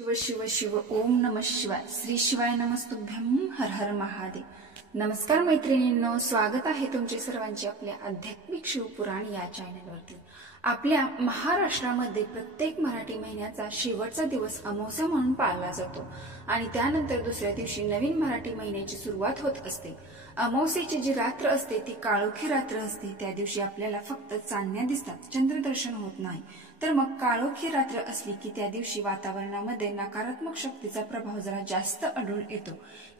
शिव शिव शिव ओम नमः शिवाय श्री शिवाय नमस्तुभ्यं हर हर महादेव। नमस्कार मैत्रिणींनो, स्वागत आहे तुमचे सर्वांचे आपल्या आध्यात्मिक शिवपुराण या चॅनलवरती। आपल्या महाराष्ट्रामध्ये प्रत्येक मराठी महिन्याचा शेवटचा दिवस अमावस्या म्हणून पाळला जातो आणि त्यानंतर दुसऱ्या दिवशी नवीन मराठी महिन्याची सुरुवात होत असते। अमावस्येची जी रात्र असते ती काळोखी रात्र असते। त्या दिवशी आपल्याला फक्त चांदण्या दिसतात, चंद्रदर्शन होत नाही। तर मग काळोखी रात्र असली की त्या दिवशी वातावरणामध्ये नकारात्मक शक्तीचा प्रभाव जरा जास्त आढळून येतो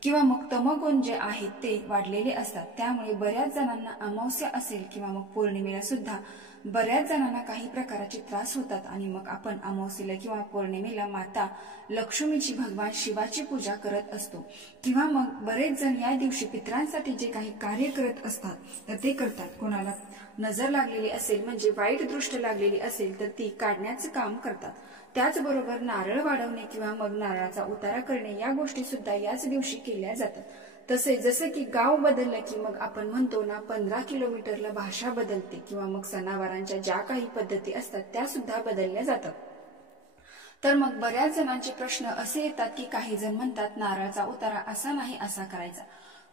किंवा मग तमोगुण जे आहेत ते वाढलेले असतात। त्यामुळे बऱ्याच जणांना अमावस्या असेल किंवा मग पौर्णिमेला सुद्धा बऱ्याच जणांना काही प्रकारचे त्रास होतात आणि मग आपण अमावस्येला किंवा पौर्णिमेला माता लक्ष्मीची, भगवान शिवाची पूजा करत असतो किंवा मग बरेच जण या दिवशी पितरांसाठी जे काही कार्य करत असतात तर ते करतात। कोणाला नजर लागलेली असेल म्हणजे वाईट दृष्टी लागलेली असेल तर ती काढण्याचे काम करतात। त्याचबरोबर नारळ वाढवणे किंवा मग नारळाचा उतारा करणे या गोष्टी सुद्धा याच दिवशी केल्या जातात। तसे जसे की गाव बदललं की मग आपण म्हणतो ना 15 किलोमीटरला भाषा बदलते किंवा मग सणावारांच्या ज्या काही पद्धती असतात त्या सुद्धा बदलल्या जातात। तर मग बऱ्याच जणांचे प्रश्न असे येतात की काही जण म्हणतात नारळाचा उतारा असा नाही असा करायचा,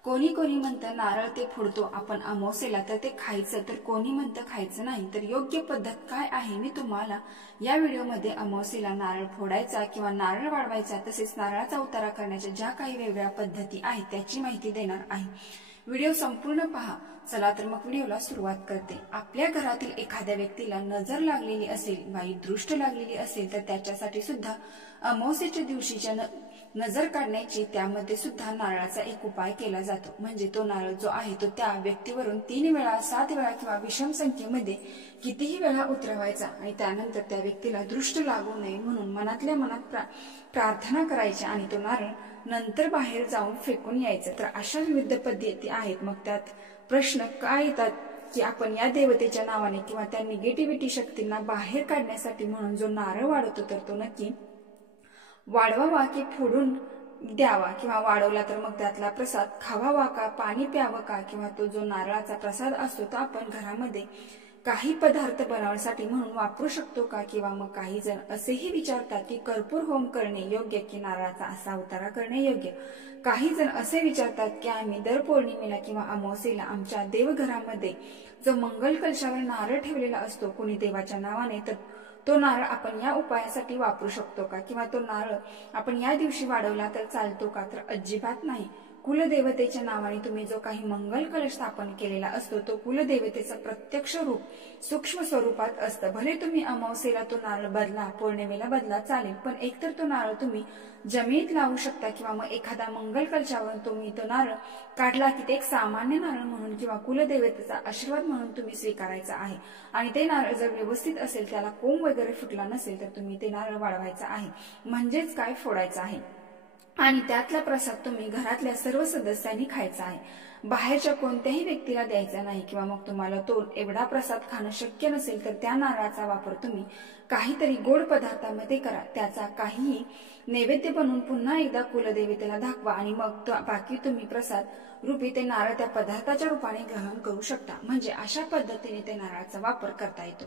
कोणी कोणी म्हणतं नारळ ते फोडतो आपण अमावस्येला तर ते खायचं, तर कोणी म्हणतं खायचं नाही। तर योग्य पद्धत काय आहे मी तुम्हाला या व्हिडिओमध्ये अमावस्येला नारळ फोडायचा किंवा नारळ वाढवायचा तसेच नारळाचा उतारा करण्याच्या ज्या काही वेगवेगळ्या पद्धती आहेत त्याची माहिती देणार आहे। व्हिडिओ संपूर्ण पहा। चला तर मग व्हिडिओला सुरुवात करते। आपल्या घरातील एखाद्या व्यक्तीला नजर लागलेली असेल, वाईट दृष्टी लागलेली असेल तर त्याच्यासाठी सुद्धा अमावस्येच्या दिवशीच्या नजर काढण्याची त्यामध्ये सुद्धा नारळाचा एक उपाय केला जातो। म्हणजे तो नारळ जो आहे तो त्या व्यक्तीवरून 3 वेळा, 7 वेळा किंवा विषम संख्येमध्ये कितीही वेळा उतरवायचा आणि त्यानंतर त्या व्यक्तीला दृष्ट लागू नये म्हणून मनातल्या मनात प्रार्थना करायची आणि तो नारळ नंतर बाहेर जाऊन फेकून यायचं। तर अशा विविध पद्धती आहेत। मग त्यात प्रश्न काय येतात की आपण या देवतेच्या नावाने किंवा त्या निगेटिव्हिटी शक्तींना बाहेर काढण्यासाठी म्हणून जो नारळ वाढवतो तर तो नक्की वाढवावा की फोडून द्यावा किंवा वाढवला तर मग त्यातला प्रसाद खावावा का, पाणी प्यावं का, किंवा तो जो नारळाचा प्रसाद असतो तो आपण घरामध्ये काही पदार्थ बनवण्यासाठी म्हणून वापरू शकतो का, किंवा मग काही जण असेही विचारतात की कर्पूर होम करणे योग्य की नारळाचा असा उतारा करणे योग्य। काही जण असे विचारतात की आम्ही दर पौर्णिमेला किंवा अमावस्येला आमच्या देवघरामध्ये जो मंगल कलशावर नारळ ठेवलेला असतो कोणी देवाच्या नावाने तर तो नारळ आपण या उपायासाठी वापरू शकतो का, किंवा तो नारळ आपण या दिवशी वाढवला तर चालतो का, तर अजिबात नाही। कुलदेवतेच्या नावाने तुम्ही जो काही मंगल कलश स्थापन केलेला असतो तो कुलदेवतेचं प्रत्यक्ष रूप सूक्ष्म स्वरूपात असतं। भले तुम्ही अमावस्येला तो नारळ बदला, पौर्णिमेला बदला चालेल, पण एकतर तो नारळ तुम्ही जमिनीत लावू शकता किंवा मग एखादा मंगल कलशावरून तुम्ही तो नारळ काढला की ते एक सामान्य नारळ म्हणून किंवा कुलदेवतेचा आशीर्वाद म्हणून तुम्ही स्वीकारायचा आहे। आणि ते नारळ जर व्यवस्थित असेल, त्याला कोंब वगैरे फुटला नसेल तर तुम्ही ते नारळ वाढवायचा आहे, म्हणजेच काय फोडायचं आहे आणि त्यातला प्रसाद तुम्ही घरातल्या सर्व सदस्यांनी खायचा आहे। बाहेरच्या कोणत्याही व्यक्तीला द्यायचा नाही किंवा मग तुम्हाला तो एवढा प्रसाद खाणं शक्य नसेल तर त्या नारळाचा वापर तुम्ही काहीतरी गोड पदार्थामध्ये करा, त्याचा काहीही नैवेद्य बनवून पुन्हा एकदा कुलदेवतेला दाखवा आणि मग बाकी तुम्ही प्रसाद रूपी ते नारळ त्या पदार्थाच्या रूपाने ग्रहण करू शकता। म्हणजे अशा पद्धतीने ते नारळाचा वापर करता येतो।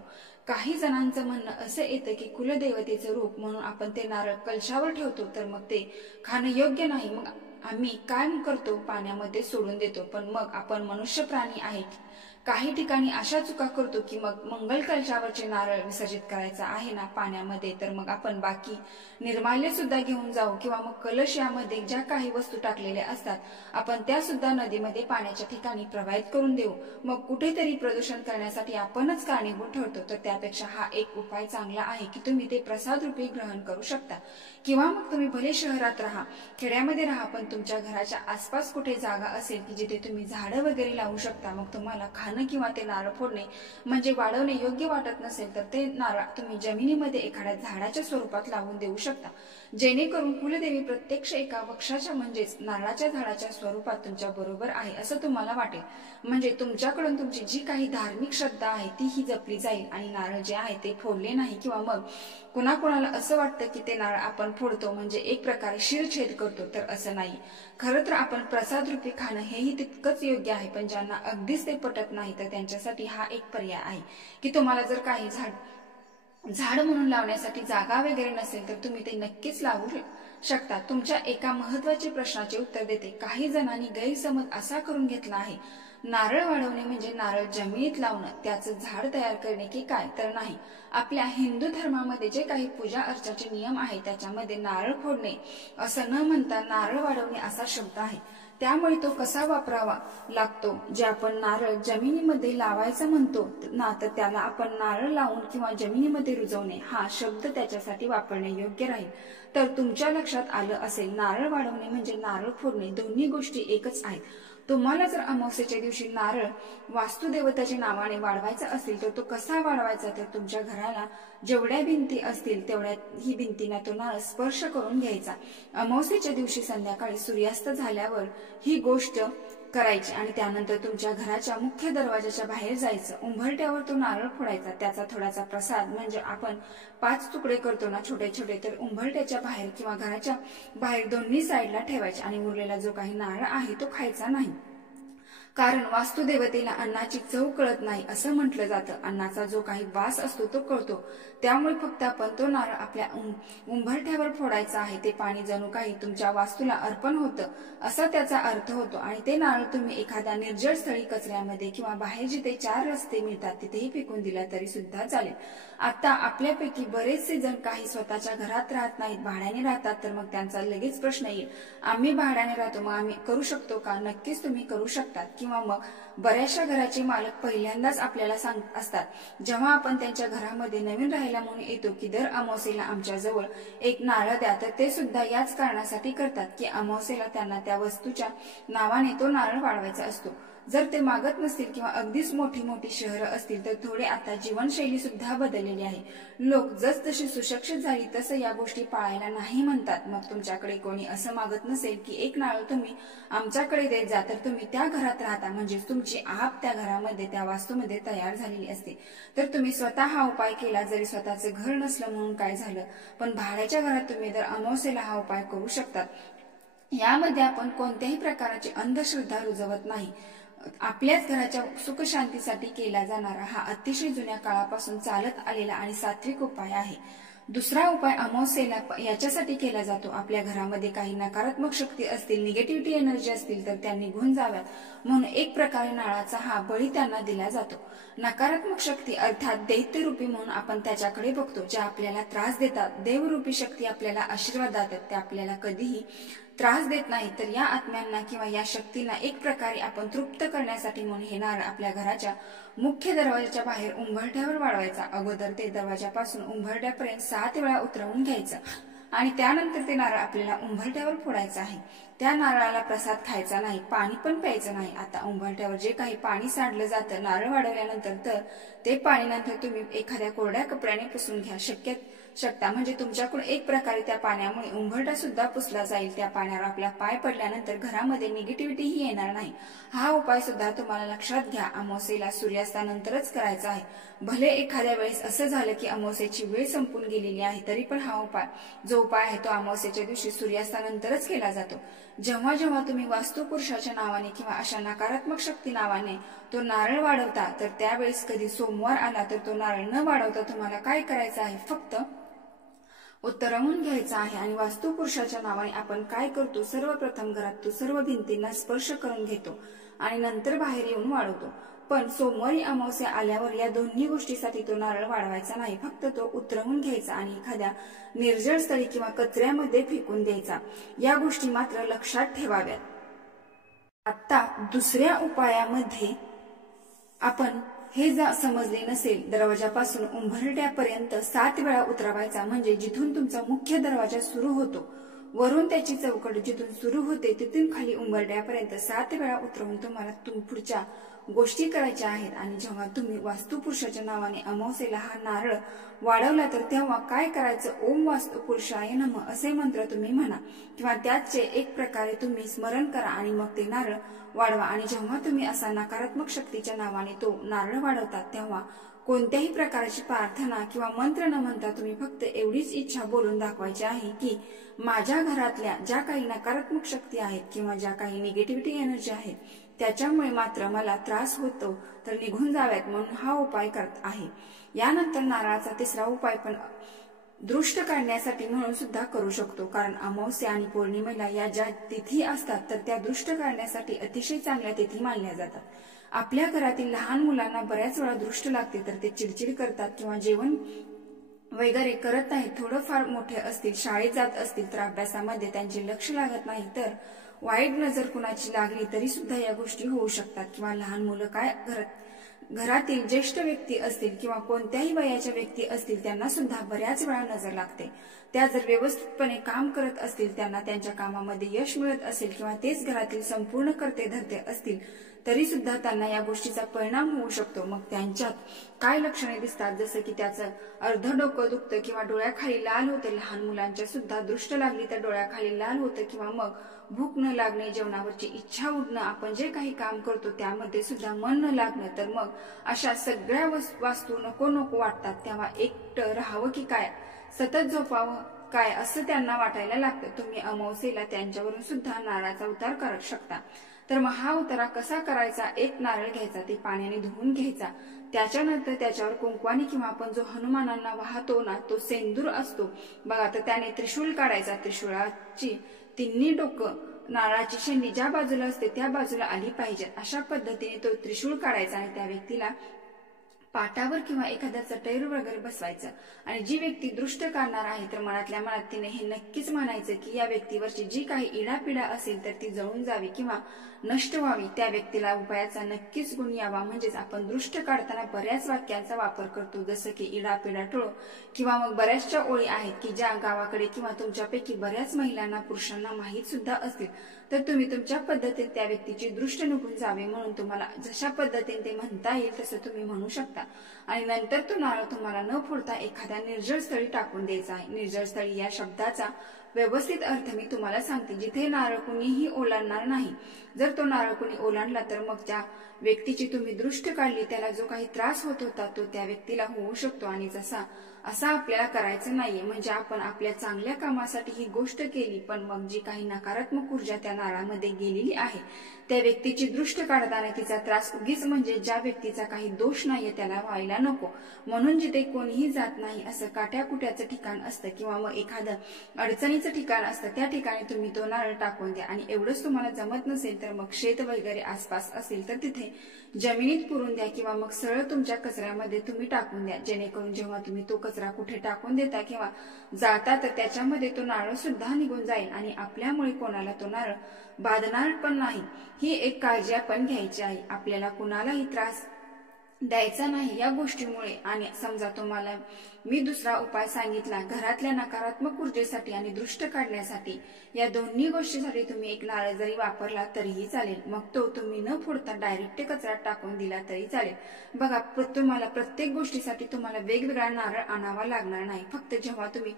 काही जणांचं म्हणणं असं येतं की कुलदेवतेचं रूप म्हणून आपण ते नारळ कलशावर ठेवतो तर मग ते खाणं योग्य नाही। मग आम्ही काय करतो, पाण्यामध्ये सोडून देतो। पण मग आपण मनुष्य प्राणी आहेत, काही ठिकाणी अशा चुका करतो की मग मंगल कलशावरचे नारळ विसर्जित करायचा आहे ना पाण्यामध्ये, तर मग आपण बाकी निर्माल्य सुद्धा घेऊन जाऊ किंवा मग कलश यामध्ये ज्या काही वस्तू टाकलेल्या असतात आपण त्या सुद्धा नदीमध्ये पाण्याच्या ठिकाणी प्रवाहित करून देऊ। मग कुठेतरी प्रदूषण करण्यासाठी आपणच कारणीभूत ठरतो। तर त्यापेक्षा हा एक उपाय चांगला आहे की तुम्ही ते प्रसाद रूपी ग्रहण करू शकता किंवा मग तुम्ही भले शहरात राहा, खेड्यामध्ये राहा, पण तुमच्या घराच्या आसपास कुठे जागा असेल की जिथे तुम्ही झाडं वगैरे लावू शकता, मग तुम्हाला खाणं किंवा ते नारळ फोडणे म्हणजे वाढवणे योग्य वाटत नसेल तर ते नारळ तुम्ही जमिनीमध्ये एखाद्या झाडाच्या स्वरूपात लावून देऊ शकता, जेणेकरून कुलदेवी प्रत्यक्ष एका वृक्षाच्या म्हणजेच नारळाच्या झाडाच्या स्वरूपात तुमच्या बरोबर आहे असं तुम्हाला वाटेल। म्हणजे तुमच्याकडून तुमची जी काही धार्मिक श्रद्धा आहे ती ही जपली जाईल आणि नारळ जे आहे ते फोडले नाही। किंवा मग कुणाकुणाला असं वाटतं की ते नारळ आपण फोडतो म्हणजे एक प्रकारे शिरछेद करतो, तर असं नाही। खरं तर आपण प्रसाद रूपी खाणं हेही तितकंच योग्य आहे, पण ज्यांना अगदीच ते पटत नाही तर त्यांच्यासाठी हा एक पर्याय आहे की तुम्हाला जर काही झाड म्हणून लावण्यासाठी जागा वगैरे नसेल तर तुम्ही ते नक्कीच लावू शकता. तुमच्या एका महत्वाच्या प्रश्नाचे उत्तर देते. काही जणांनी गैरसमज असा करून घेतला आहे, नारळ वाढवणे म्हणजे नारळ जमिनीत लावणं, त्याचं झाड तयार करणे की काय? तर नाही. आपल्या हिंदू धर्मामध्ये जे काही पूजा अर्चाचे नियम आहेत त्याच्यामध्ये नारळ फोडणे असं न म्हणता नारळ वाढवणे असा शब्द आहे. त्यामुळे तो कसा वापरावा लागतो? जे आपण नारळ जमिनीमध्ये लावायचा म्हणतो ना, तर त्याला आपण नारळ लावून किंवा जमिनीमध्ये रुजवणे हा शब्द त्याच्यासाठी वापरणे योग्य राहील. तर तुमच्या लक्षात आलं असेल, नारळ वाढवणे म्हणजे नारळ फोडणे दोन्ही गोष्टी एकच आहेत. तुम्हाला जर अमावस्येच्या दिवशी नारळ वास्तुदेवताच्या नावाने वाढवायचा असेल तर तो कसा वाढवायचा? तर तुमच्या घराला जेवढ्या भिंती असतील तेवढ्या ही भिंतींना तो नारळ स्पर्श करून घ्यायचा. अमावस्येच्या दिवशी संध्याकाळी सूर्यास्त झाल्यावर ही गोष्ट करायची आणि त्यानंतर तुमच्या घराच्या मुख्य दरवाजाच्या बाहेर जायचं. उंबरठ्यावर तो नारळ फोडायचा. त्याचा थोडासा प्रसाद म्हणजे आपण 5 तुकडे करतो ना छोटे छोटे, तर उंबरठ्याच्या बाहेर किंवा घराच्या बाहेर दोन्ही साईडला ठेवायचे आणि उरलेला जो काही नारळ आहे तो खायचा नाही. कारण वास्तुदेवतेला अन्नाची चव कळत नाही असं म्हटलं जातं. अन्नाचा जो काही वास असतो तो कळतो. त्यामुळे फक्त आपण तो नारळ आपल्या उंबरठ्यावर फोडायचा आहे. ते पाणी जणू काही तुमच्या वास्तूला अर्पण होतं असा त्याचा अर्थ होतो. आणि ते नारळ तुम्ही एखाद्या निर्जळ स्थळी कचऱ्यामध्ये किंवा बाहेर जिथे 4 रस्ते मिळतात तिथेही फेकून दिला तरी सुद्धा चालेल. आता आपल्यापैकी बरेचसे जण काही स्वतःच्या घरात राहत नाहीत, भाड्याने राहतात. तर मग त्यांचा लगेच प्रश्न येईल, आम्ही भाड्याने राहतो मग आम्ही करू शकतो का? नक्कीच तुम्ही करू शकतात. किंवा मग बऱ्याचशा घराचे मालक पहिल्यांदाच आपल्याला सांगत असतात, जेव्हा आपण त्यांच्या घरामध्ये नवीन राहायला म्हणून येतो की दर अमावस्येला आमच्या जवळ एक नारळ द्या, तर ते सुद्धा याच कारणासाठी करतात की अमावस्येला त्यांना त्या वस्तूच्या नावाने तो नारळ वाढवायचा असतो. जर ते मागत नसतील किंवा अगदीच मोठी मोठी शहरं असतील तर थोडे आता जीवनशैली सुद्धा बदललेली आहे. लोक जसजशी सुशिक्षित झाली तसं या गोष्टी पाळायला नाही म्हणतात. मग तुमच्याकडे कोणी असं मागत नसेल की एक नारळ तुम्ही आमच्याकडे देत जा, तर तुम्ही त्या घरात राहता म्हणजे तुमची आप त्या घरामध्ये त्या वास्तूमध्ये तयार झालेली असते. तर तुम्ही स्वतः हा उपाय केला, जरी स्वतःचं घर नसलं म्हणून काय झालं, पण भाड्याच्या घरात तुम्ही दर अमावस्येला हा उपाय करू शकतात. यामध्ये आपण कोणत्याही प्रकारची अंधश्रद्धा रुजवत नाही. आपल्याच घराच्या सुखशांतीसाठी केला जाणारा हा अतिशय जुन्या काळापासून चालत आलेला आणि सात्विक उपाय आहे. दुसरा उपाय अमावस्येला याच्यासाठी केला जातो, आपल्या घरामध्ये काही नकारात्मक शक्ती असतील, निगेटिव्हिटी एनर्जी असतील तर त्या निघून जाव्यात म्हणून एक प्रकारे नारळाचा हा बळी त्यांना दिला जातो. नकारात्मक शक्ती अर्थात दैत्यरूपी म्हणून आपण त्याच्याकडे बघतो, ज्या आपल्याला त्रास देतात. देवरूपी शक्ती आपल्याला आशीर्वाद देतात, त्या आपल्याला कधीही त्रास देत नाही. तर या आत्म्यांना किंवा या शक्तींना एक प्रकारे आपण तृप्त करण्यासाठी म्हणून हे नारळ आपल्या घराच्या मुख्य दरवाजाच्या बाहेर उंबरठ्यावर वाढवायचा. अगोदर ते दरवाजापासून उंबरठ्यापर्यंत 7 वेळा उतरवून घ्यायचं आणि त्यानंतर ते नारळ आपल्याला उंबरठ्यावर फोडायचं आहे. त्या नारळाला प्रसाद खायचा नाही, पाणी पण प्यायचं नाही. आता उंबरठ्यावर जे काही पाणी सांडलं जातं नारळ वाढवल्यानंतर, तर ते पाणी नंतर तुम्ही एखाद्या कोरड्या कपड्याने पुसून घ्या शकता. म्हणजे तुमच्याकडून एक प्रकारे त्या पाण्यामुळे उंबरठा सुद्धा पुसला जाईल. त्या पाण्यावर आपला पाय पडल्यानंतर घरामध्ये निगेटिव्हिटीही येणार नाही. हा उपाय सुद्धा तुम्हाला लक्षात घ्या, अमावस्येला सूर्यास्तानंतरच करायचा आहे. भले एखाद्या वेळेस असं झालं की अमावस्येची वेळ संपून गेलेली आहे, तरी पण हा उपाय जो उपाय आहे तो अमावस्येच्या दिवशी सूर्यास्तानंतरच केला जातो. जेव्हा जेव्हा तुम्ही वास्तुपुरुषाच्या नावाने किंवा अशा नकारात्मक शक्ती नावाने तो नारळ वाढवता, तर त्यावेळेस कधी सोमवार आला तर तो नारळ न वाढवता तुम्हाला काय करायचं आहे, फक्त उतरवून घ्यायचा आहे. आणि वास्तुपुरुषाच्या नावाने आपण काय करतो, सर्वप्रथम घरात तो सर्व भिंतींना स्पर्श करून घेतो आणि नंतर बाहेर येऊन वाढवतो. पण सोमवारी अमावस्या आल्यावर या दोन्ही गोष्टीसाठी तो नारळ वाढवायचा नाही, फक्त तो उतरवून घ्यायचा आणि एखाद्या निर्जळ स्थळी किंवा कचऱ्यामध्ये फेकून द्यायचा. या गोष्टी मात्र लक्षात ठेवाव्यात. आता दुसऱ्या उपायामध्ये आपण हे समजले नसेल, दरवाजापासून उंबरठ्यापर्यंत 7 वेळा उतरवायचा. म्हणजे जिथून तुमचा मुख्य दरवाजा सुरू होतो, वरून त्याची चौकट जिथून सुरू होते तिथून खाली उंबरठ्यापर्यंत 7 वेळा उतरवून तुम्हाला पुढच्या गोष्टी करायच्या आहेत. आणि जेव्हा तुम्ही वास्तुपुरुषाच्या नावाने अमावस्येला हा नारळ वाढवला तर तेव्हा काय करायचं, ओम वास्तुपुरुषाय नमः असे मंत्र तुम्ही म्हणा किंवा त्याचे एक प्रकारे तुम्ही स्मरण करा आणि मग ते नारळ वाढवा. आणि जेव्हा तुम्ही असा नकारात्मक शक्तीच्या नावाने तो नारळ वाढवतात, तेव्हा कोणत्याही प्रकारची प्रार्थना किंवा मंत्र न म्हणता तुम्ही फक्त एवढीच इच्छा बोलून दाखवायची आहे की माझ्या घरातल्या ज्या काही नकारात्मक शक्ती आहेत किंवा ज्या काही निगेटिव्हिटी एनर्जी आहेत त्याच्यामुळे मात्र मला त्रास होतो तर निघून जाव्यात म्हणून हा उपाय करत आहे. यानंतर नारळाचा तिसरा उपाय पण दृष्ट काढण्यासाठी म्हणून सुद्धा करू शकतो, कारण अमावस्या आणि पौर्णिमेला या ज्या तिथी असतात तर त्या दृष्ट काढण्यासाठी अतिशय चांगल्या तिथी मानल्या जातात. आपल्या घरातील लहान मुलांना बऱ्याच वेळा दृष्ट लागते तर ते चिडचिड करतात किंवा जेवण वगैरे करत नाहीत. थोडंफार मोठे असतील, शाळेत जात असतील तर अभ्यासामध्ये त्यांचे लक्ष लागत नाही, तर वाईट नजर कुणाची लागली तरी सुद्धा या गोष्टी होऊ शकतात. किंवा लहान मुलं काय घरातील ज्येष्ठ व्यक्ती असतील किंवा कोणत्याही वयाच्या व्यक्ती असतील त्यांना सुद्धा बऱ्याच वेळा नजर लागते. त्या जर व्यवस्थितपणे काम करत असतील, त्यांना त्यांच्या कामामध्ये यश मिळत असेल किंवा तेच घरातील संपूर्ण कर्ते धरते असतील तरी सुद्धा त्यांना या गोष्टीचा परिणाम होऊ शकतो. मग त्यांच्यात काय लक्षणे दिसतात, जसं की त्याचं अर्ध डोकं दुखतं किंवा डोळ्याखाली लाल होते. लहान मुलांच्या सुद्धा दृष्ट लागली तर डोळ्याखाली लाल होतं किंवा मग भूक न लागणे, जेवणावरची इच्छा उडणं, आपण जे काही काम करतो त्यामध्ये सुद्धा मन न लागणं, तर मग अशा सगळ्या वस्तू नको नको वाटतात. तेव्हा एकटं राहावं की काय, सतत झोपावं काय असं त्यांना वाटायला लागतं. तुम्ही अमावस्येला त्यांच्यावरून सुद्धा नारळाचा उतार करू शकता. तर मग हा उतारा कसा करायचा, एक नारळ घ्यायचा, ते पाण्याने धुवून घ्यायचा, त्याच्यानंतर त्याच्यावर कुंकवानी किंवा आपण जो हनुमानांना वाहतो ना तो सेंदूर असतो बघा, तर त्याने त्रिशूल काढायचा. त्रिशूळाची तिन्ही डोकं नारळाची शेंडी ज्या बाजूला असते त्या बाजूला आली पाहिजे, अशा पद्धतीने तो त्रिशूळ काढायचा आणि त्या व्यक्तीला पाटावर किंवा एखाद्या चटईवर वगैरे बसवायचं. आणि जी व्यक्ती दृष्ट काढणार आहे तर मनातल्या मनात तिने हे नक्कीच म्हणायचं की या व्यक्तीवरची जी काही इडापिडा असेल तर ती जळून जावी किंवा नष्ट व्हावी, त्या व्यक्तीला उपायाचा नक्कीच गुण यावा. म्हणजेच आपण दृष्ट काढताना बऱ्याच वाक्यांचा वापर करतो, जसं की इडापिडा टळो किंवा मग बऱ्याचशा ओळी आहेत की ज्या गावाकडे किंवा तुमच्यापैकी बऱ्याच महिलांना पुरुषांना माहीत सुद्धा असतील, तर तुम्ही तुमच्या पद्धतीने त्या व्यक्तीची दृष्ट निघून जावे म्हणून तुम्हाला जशा पद्धतीने ते म्हणता येईल तसं तुम्ही म्हणू शकता. आणि नंतर तो नारळ तुम्हाला न फोडता एखाद्या निर्जळ स्थळी टाकून द्यायचा आहे. निर्जळ स्थळी या शब्दाचा व्यवस्थित अर्थ मी तुम्हाला सांगते, जिथे नारळ कुणीही ओलांडणार नाही. जर तो नारळ कुणी ओलांडला तर मग ज्या व्यक्तीची तुम्ही दृष्ट काढली त्याला जो काही त्रास होत होता तो त्या व्यक्तीला होऊ शकतो. आणि असा आपल्याला करायचं नाहीये. म्हणजे आपण आपल्या चांगल्या कामासाठी ही गोष्ट केली, पण मग जी काही नकारात्मक ऊर्जा त्या नारळामध्ये गेलेली आहे त्या व्यक्तीची दृष्ट काढताना तिचा त्रास उगीच, म्हणजे ज्या व्यक्तीचा काही दोष नाहीये त्याला व्हायला नको. म्हणून जिथे कोणीही जात नाही असं काट्याकुट्याचं ठिकाण असतं किंवा मग एखादं अडचणीचं ठिकाण असतं, त्या ठिकाणी तुम्ही तो नारळ टाकून द्या. आणि एवढंच तुम्हाला जमत नसेल तर मग शेत वगैरे आसपास असेल तर तिथे जमिनीत पुरून द्या किंवा मग सरळ तुमच्या कचऱ्यामध्ये तुम्ही टाकून द्या, जेणेकरून जेव्हा तुम्ही तो कचरा कुठे टाकून देता किंवा जाता तर त्याच्यामध्ये तो नारळ सुद्धा निघून जाईल आणि आपल्यामुळे कोणाला तो नारळ बाधणार पण नाही. ही एक काळजी आपण घ्यायची आहे. आपल्याला कुणालाही त्रास द्यायचा नाही या गोष्टीमुळे. आणि समजा तुम्हाला मी दुसरा उपाय सांगितला घरातल्या नकारात्मक ऊर्जेसाठी आणि दृष्ट काढण्यासाठी, या दोन्ही गोष्टीसाठी तुम्ही एक नारळ जरी वापरला तरीही चालेल. मग तो तुम्ही न फोडता डायरेक्ट कचऱ्यात टाकून दिला तरी चालेल. बघा, तुम्हाला प्रत्येक गोष्टीसाठी तुम्हाला वेगवेगळा नारळ आणावा लागणार नाही. फक्त जेव्हा तुम्ही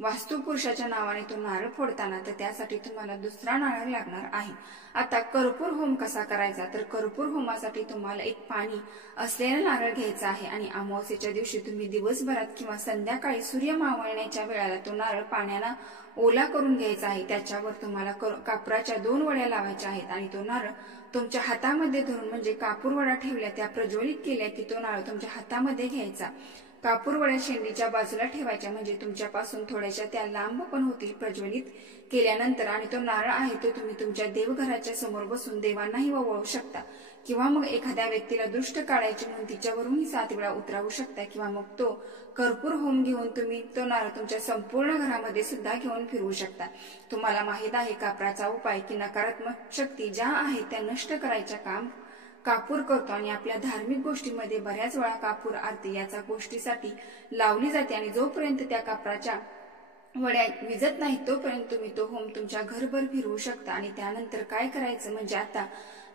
वास्तुपुरुषाच्या नावाने तो नारळ फोडताना तर त्यासाठी तुम्हाला दुसरा नारळ लागणार आहे. आता कर्पूर होम कसा करायचा, तर कर्पूर होमासाठी तुम्हाला एक पाणी असलेला नारळ घ्यायचा आहे आणि अमावस्येच्या दिवशी तुम्ही दिवसभरात किंवा संध्याकाळी सूर्य मावळण्याच्या वेळेला तो नारळ पाण्याला ओला करून घ्यायचा आहे. त्याच्यावर तुम्हाला कापराच्या 2 वड्या लावायच्या आहेत आणि तो नारळ तुमच्या हातामध्ये धरून, म्हणजे कापूर वडा ठेवल्या त्या प्रज्वलित केल्या की तो नारळ तुमच्या हातामध्ये घ्यायचा. कापूर वड्या शेंडीच्या बाजूला ठेवायच्या, म्हणजे तुमच्यापासून थोड्याशा त्या लांब पण होतील प्रज्वलित केल्यानंतर. आणि तो नारळ आहे तो तुम्ही तुमच्या देवघराच्या समोर बसून देवांनाही वळवू शकता किंवा मग एखाद्या व्यक्तीला दृष्ट काढायची म्हणून तिच्यावरूनही 7 वेळा उतरवू शकता किंवा मग तो कर्पूर होम घेऊन तुम्ही तो नारळ तुमच्या संपूर्ण घरामध्ये सुद्धा घेऊन फिरवू शकता. तुम्हाला माहित आहे कापराचा उपाय की नकारात्मक शक्ती ज्या आहेत त्या नष्ट करायच्या काम कापूर करतो. आणि आपल्या धार्मिक गोष्टीमध्ये बऱ्याच वेळा कापूर आरती याचा गोष्टीसाठी लावली जाते. आणि जोपर्यंत त्या कापराच्या वड्या विजत नाही तोपर्यंत तुम्ही तो होम तुमच्या घरभर फिरवू शकता. आणि त्यानंतर काय करायचं, म्हणजे आता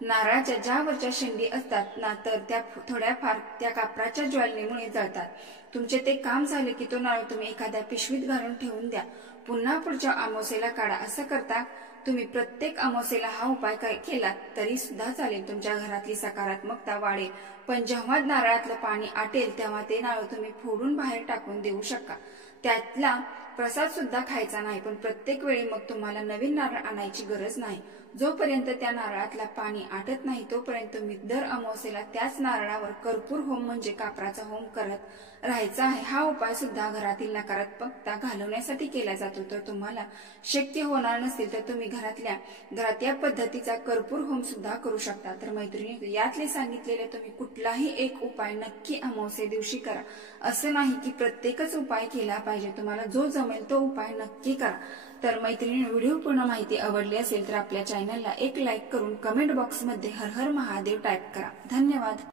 नारळाच्या ज्यावरच्या शेंडी असतात ना तर त्या थोड्याफार त्या कापराच्या ज्वालनेमुळे जळतात. तुमचे ते काम झाले की तो नारळ तुम्ही एखाद्या पिशवीत घालून ठेवून द्या. पुन्हा पुढच्या अमावस्येला काढा. असं करता तुम्ही प्रत्येक अमावस्येला हा उपाय केला तरी सुद्धा चालेल. तुमच्या घरातली सकारात्मकता वाढेल. पण जेव्हा नारळातलं पाणी आटेल तेव्हा ते नारळ तुम्ही फोडून बाहेर टाकून देऊ शकता. त्यातला प्रसाद सुद्धा खायचा नाही, पण प्रत्येक वेळी मग तुम्हाला नवीन नारळ आणायची गरज नाही। जोपर्यंत त्या नारळातला पाणी आटत नाही तोपर्यंत तुम्ही दर अमावस्येला त्याच नारळावर कर्पूर होम म्हणजे कापराचा होम करत राहायचा आहे। हा उपाय सुद्धा घरातील नकारात्मकता घालवण्यासाठी केला जातो। तर तुम्हाला शक्य होणार नसेल तर तुम्ही घरात या पद्धतीचा कर्पूर होम सुद्धा करू शकता। तर मैत्रिणी, यातले सांगितलेले तुम्ही कुठलाही एक उपाय नक्की अमावस्ये दिवशी करा। असं नाही की प्रत्येकच उपाय केला पाहिजे, तुम्हाला जो जमेल तो उपाय नक्की करा। तर मैत्रिणी, व्हिडिओ पूर्ण माहिती आवडली असेल तर आपल्या चॅनलला एक लाईक करून कमेंट बॉक्समध्ये हर हर महादेव टाईप करा। धन्यवाद।